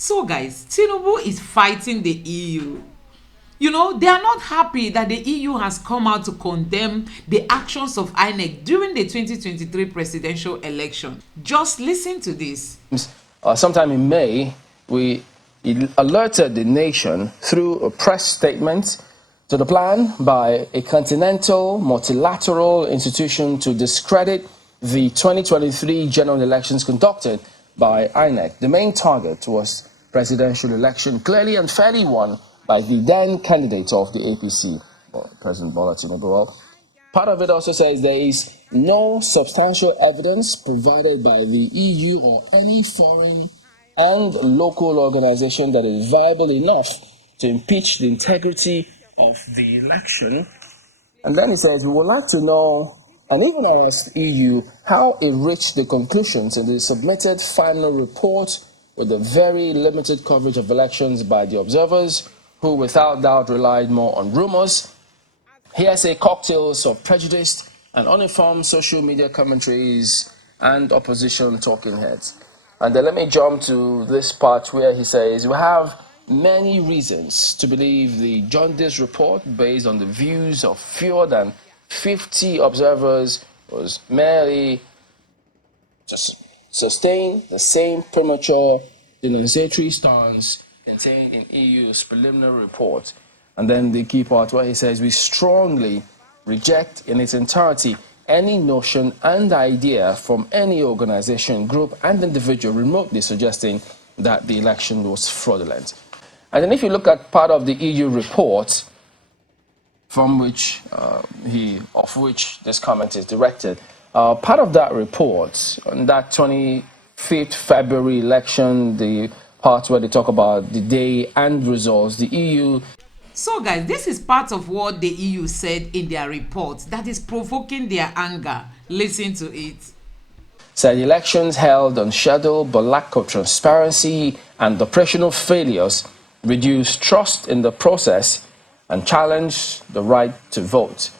So guys, Tinubu is fighting the EU. You know, they are not happy that the EU has come out to condemn the actions of Inec during the 2023 presidential election. Just listen to this. Sometime in May, we alerted the nation through a press statement to the plan by a continental multilateral institution to discredit the 2023 general elections conducted by Inec. The main target was presidential election, clearly and fairly won by the then candidate of the APC, President Bola Tinubu. Part of it also says there is no substantial evidence provided by the EU or any foreign and local organization that is viable enough to impeach the integrity of the election. And then he says, we would like to know, and even asked EU, how it reached the conclusions in the submitted final report with the very limited coverage of elections by the observers, who without doubt relied more on rumors, hearsay cocktails of prejudiced and uninformed social media commentaries and opposition talking heads. And then let me jump to this part where he says, we have many reasons to believe the jaundice report, based on the views of fewer than 50 observers, was merely just sustain the same premature denunciatory stance contained in EU's preliminary report. And then the key part where he says, we strongly reject in its entirety any notion and idea from any organization, group, and individual remotely suggesting that the election was fraudulent. And then if you look at part of the EU report from which this comment is directed, part of that report, on that 25th February election, the part where they talk about the day and results, the EU. So guys, this is part of what the EU said in their report that is provoking their anger. Listen to it. Said elections held on schedule but lack of transparency and operational failures reduce trust in the process and challenge the right to vote.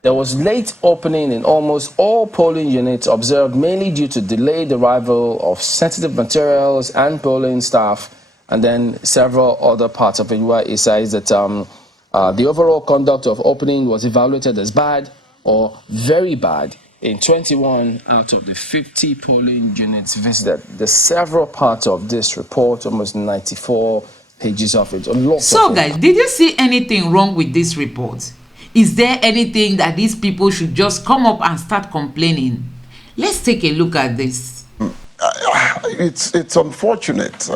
There was late opening in almost all polling units observed, mainly due to delayed arrival of sensitive materials and polling staff, and then several other parts of it where it says that the overall conduct of opening was evaluated as bad or very bad in 21 out of the 50 polling units visited. There's several parts of this report, almost 94 pages of it. So guys, did you see anything wrong with this report? Is there anything that these people should just come up and start complaining? Let's take a look at this. It's unfortunate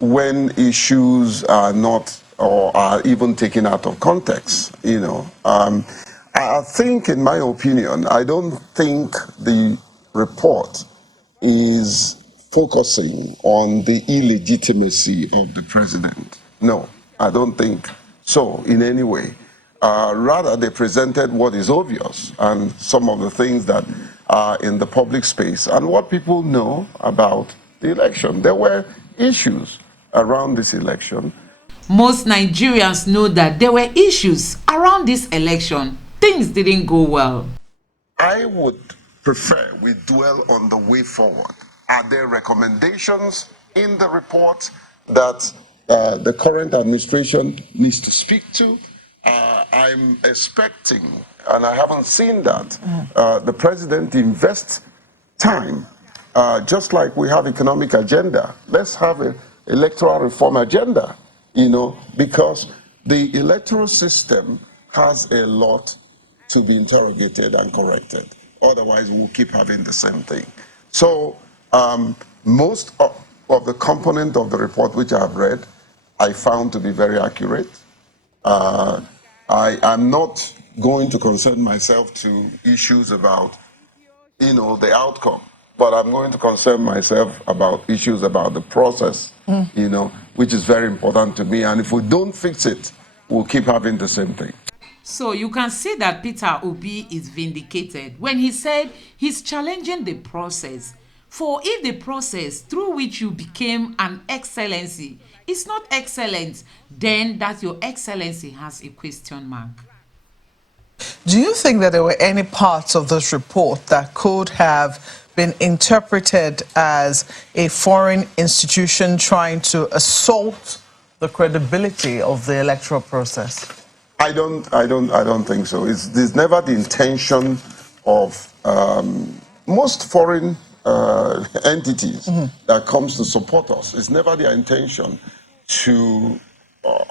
when issues are not or are even taken out of context. I think, in my opinion, I don't think the report is focusing on the illegitimacy of the president. No, I don't think so in any way. Rather, they presented what is obvious and some of the things that are in the public space and what people know about the election. There were issues around this election. Most Nigerians know that there were issues around this election. Things didn't go well. I would prefer we dwell on the way forward. Are there recommendations in the report that the current administration needs to speak to? I'm expecting, and I haven't seen that, the president invest time, just like we have economic agenda. Let's have an electoral reform agenda, because the electoral system has a lot to be interrogated and corrected. Otherwise, we'll keep having the same thing. So most of the component of the report which I have read, I found to be very accurate. I am not going to concern myself to issues about, the outcome, but I'm going to concern myself about issues about the process, which is very important to me. And if we don't fix it, we'll keep having the same thing. So you can see that Peter Obi is vindicated when he said he's challenging the process. For if the process through which you became an excellency is not excellent, then that your excellency has a question mark. Do you think that there were any parts of this report that could have been interpreted as a foreign institution trying to assault the credibility of the electoral process? I don't think so. There's never the intention of most foreign entities that comes to support us. It's never their intention to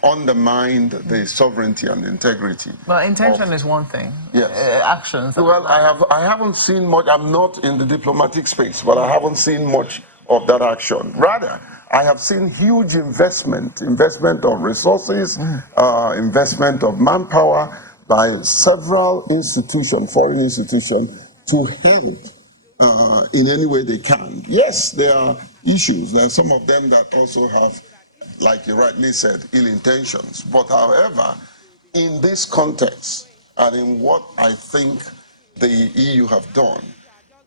undermine the sovereignty and integrity. Well, intention is one thing. Yes. Actions. Well, I haven't seen much. I'm not in the diplomatic space, but I haven't seen much of that action. Rather, I have seen huge investment of resources, investment of manpower by several institutions, foreign institutions, to help in any way they can. Yes, there are issues. There are some of them that also have, like you rightly said, ill intentions. But however, in this context, and in what I think the EU have done,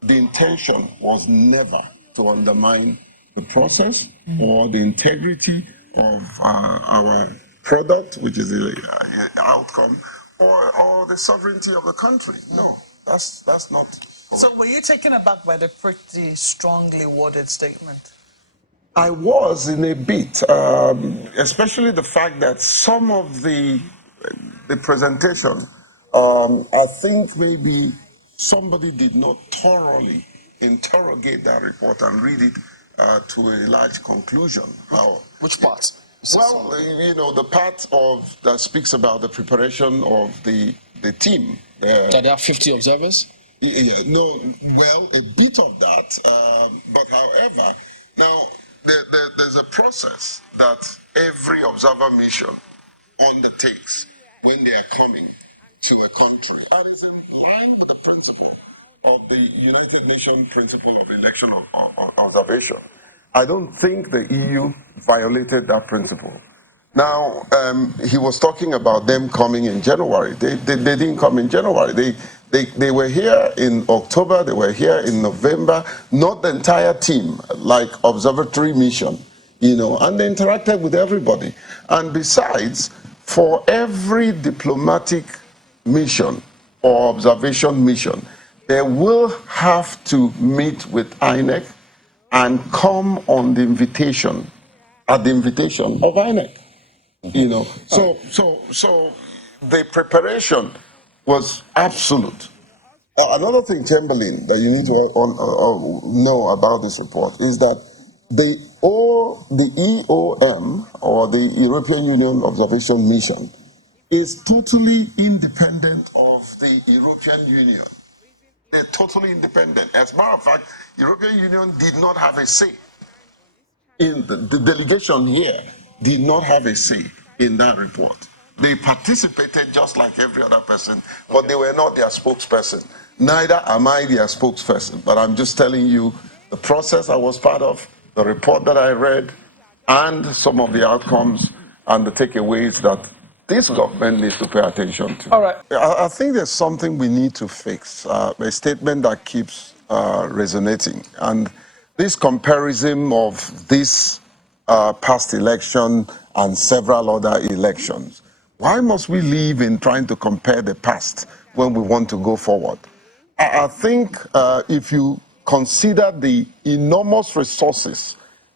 the intention was never to undermine the process or the integrity of our product, which is the outcome, or the sovereignty of the country. No, that's not. So were you taken aback by the pretty strongly worded statement? I was in a bit, especially the fact that some of the presentation, I think maybe somebody did not thoroughly interrogate that report and read it to a large conclusion. Which part? Well, the part that speaks about the preparation of the team. That there are 50 observers? No, well, a bit of that. But however, now there's a process that every observer mission undertakes when they are coming to a country, and it's in line with the principle of the United Nations principle of election observation. I don't think the EU violated that principle. Now, he was talking about them coming in January. They didn't come in January. They were here in October, they were here in November, not the entire team, like observatory mission, and they interacted with everybody. And besides, for every diplomatic mission or observation mission, they will have to meet with Inec and come on the invitation, at the invitation of Inec. So the preparation was absolute. Another thing, Chamberlain, that you need to know about this report is that the EOM, or the European Union Observation Mission, is totally independent of the European Union. They're totally independent. As a matter of fact, European Union did not have a say. In the delegation here did not have a say in that report. They participated just like every other person, but they were not their spokesperson. Neither am I their spokesperson, but I'm just telling you the process I was part of, the report that I read, and some of the outcomes and the takeaways that this government needs to pay attention to. All right. I think there's something we need to fix, a statement that keeps resonating. And this comparison of this past election and several other elections, why must we live in trying to compare the past when we want to go forward? I think if you consider the enormous resources,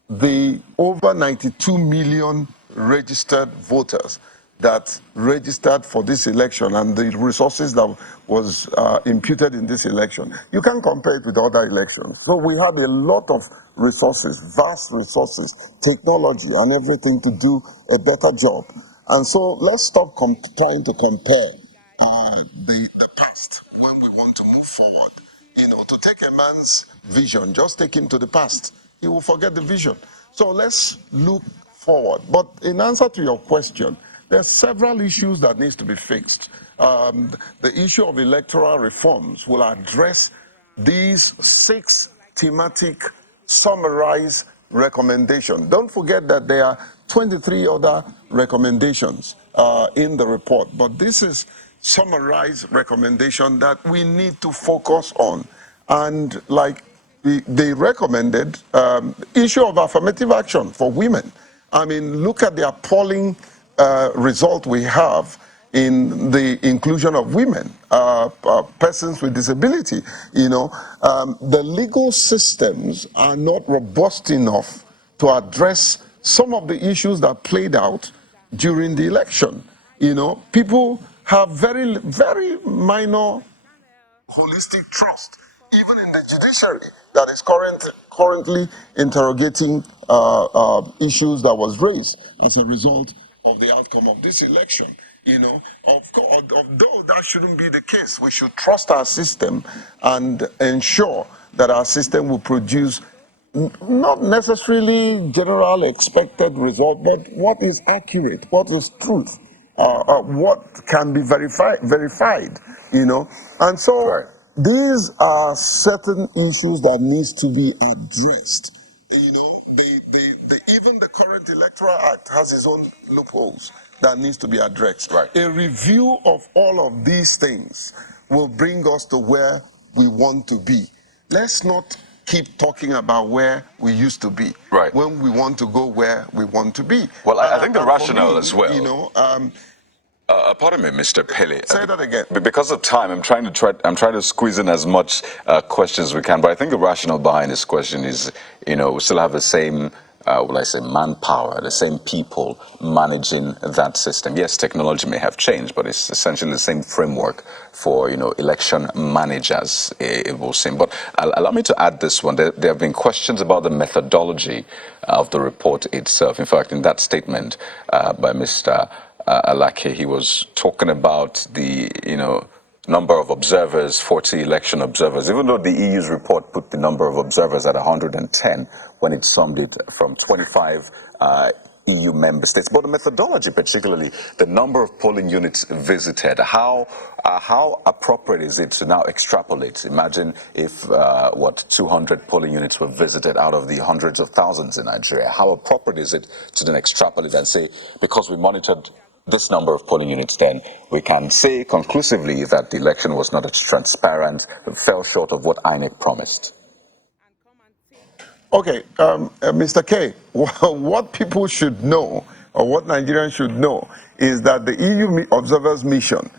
the over 92 million registered voters that registered for this election and the resources that was imputed in this election, you can't compare it with other elections. So we have a lot of resources, vast resources, technology and everything to do a better job. And so let's stop trying to compare the past when we want to move forward. To take a man's vision, just take him to the past. He will forget the vision. So let's look forward. But in answer to your question, there are several issues that needs to be fixed. The issue of electoral reforms will address these 6 thematic summarized recommendations. Don't forget that there are 23 other recommendations in the report, but this is summarized recommendation that we need to focus on. And like they recommended, issue of affirmative action for women. I mean, look at the appalling result we have in the inclusion of women, persons with disability. The legal systems are not robust enough to address some of the issues that played out during the election. People have very, very minor holistic trust, even in the judiciary that is currently interrogating issues that was raised as a result of the outcome of this election. Although that shouldn't be the case, we should trust our system and ensure that our system will produce not necessarily general expected result, but what is accurate, what is truth, what can be verified, And so Right. these are certain issues that needs to be addressed. Even the current Electoral Act has its own loopholes that needs to be addressed. Right. A review of all of these things will bring us to where we want to be. Let's not keep talking about where we used to be, Right, when we want to go where we want to be. Well, I think the And for rationale me, as well. Pardon me, Mr. Pele. Say that again. Because of time, I'm trying to squeeze in as much questions as we can. But I think the rationale behind this question is, we still have the same, manpower, the same people managing that system. Yes, technology may have changed, but it's essentially the same framework for, election managers, it will seem. But allow me to add this one. There have been questions about the methodology of the report itself. In fact, in that statement by Mr. Alake, he was talking about the, number of observers, 40 election observers, even though the EU's report put the number of observers at 110 when it summed it from 25 EU member states. But the methodology, particularly the number of polling units visited, how appropriate is it to now extrapolate? Imagine if, 200 polling units were visited out of the hundreds of thousands in Nigeria. How appropriate is it to then extrapolate and say, because we monitored this number of polling units, then we can say conclusively that the election was not as transparent, fell short of what Inec promised? Okay, Mr. K, what people should know, or what Nigerians should know, is that the EU observers mission,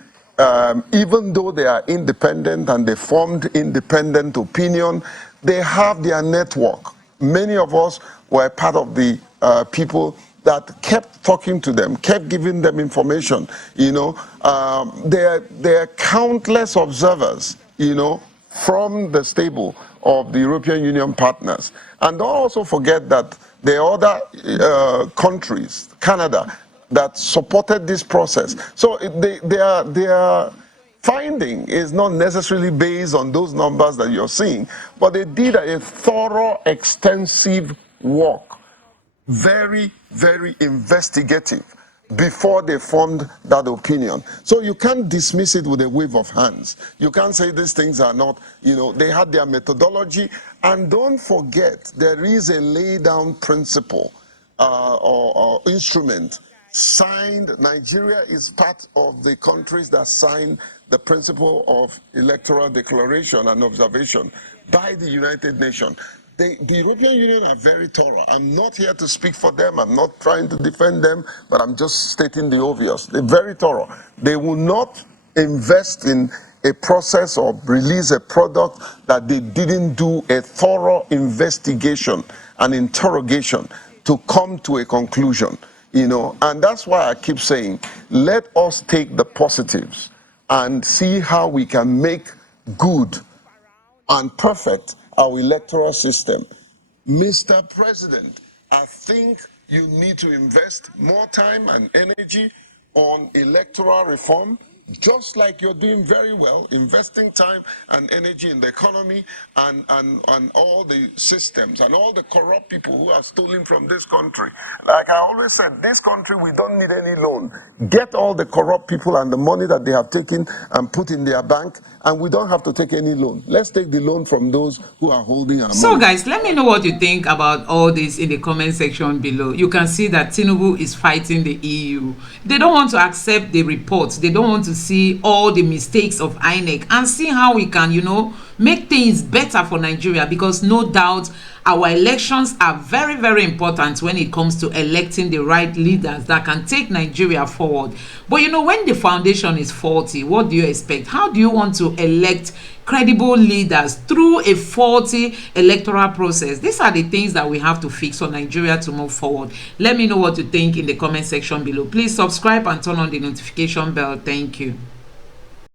even though they are independent and they formed independent opinion, they have their network. Many of us were part of the people that kept talking to them, kept giving them information. There are countless observers, from the stable of the European Union partners. And don't also forget that there are other countries, Canada, that supported this process. So their finding is not necessarily based on those numbers that you're seeing, but they did a thorough, extensive work, very, very investigative, before they formed that opinion. So you can't dismiss it with a wave of hands. You can't say these things are not, they had their methodology. And don't forget, there is a lay-down principle or instrument signed. Nigeria is part of the countries that signed the principle of electoral declaration and observation by the United Nations. The European Union are very thorough. I'm not here to speak for them. I'm not trying to defend them, but I'm just stating the obvious. They're very thorough. They will not invest in a process or release a product that they didn't do a thorough investigation and interrogation to come to a conclusion. And that's why I keep saying, let us take the positives and see how we can make good and perfect our electoral system. Mr. President, I think you need to invest more time and energy on electoral reform, just like you're doing very well, investing time and energy in the economy and all the systems and all the corrupt people who are stealing from this country. Like I always said, this country, we don't need any loan. Get all the corrupt people and the money that they have taken and put in their bank, and we don't have to take any loan. Let's take the loan from those who are holding our money. So guys, let me know what you think about all this in the comment section below. You can see that Tinubu is fighting the EU. They don't want to accept the reports. They don't want to see all the mistakes of INEC and see how we can, make things better for Nigeria, because no doubt our elections are very, very important when it comes to electing the right leaders that can take Nigeria forward. But you know, when the foundation is faulty, what do you expect? How do you want to elect credible leaders through a faulty electoral process? These are the things that we have to fix for Nigeria to move forward. Let me know what you think in the comment section below. Please subscribe and turn on the notification bell. Thank you.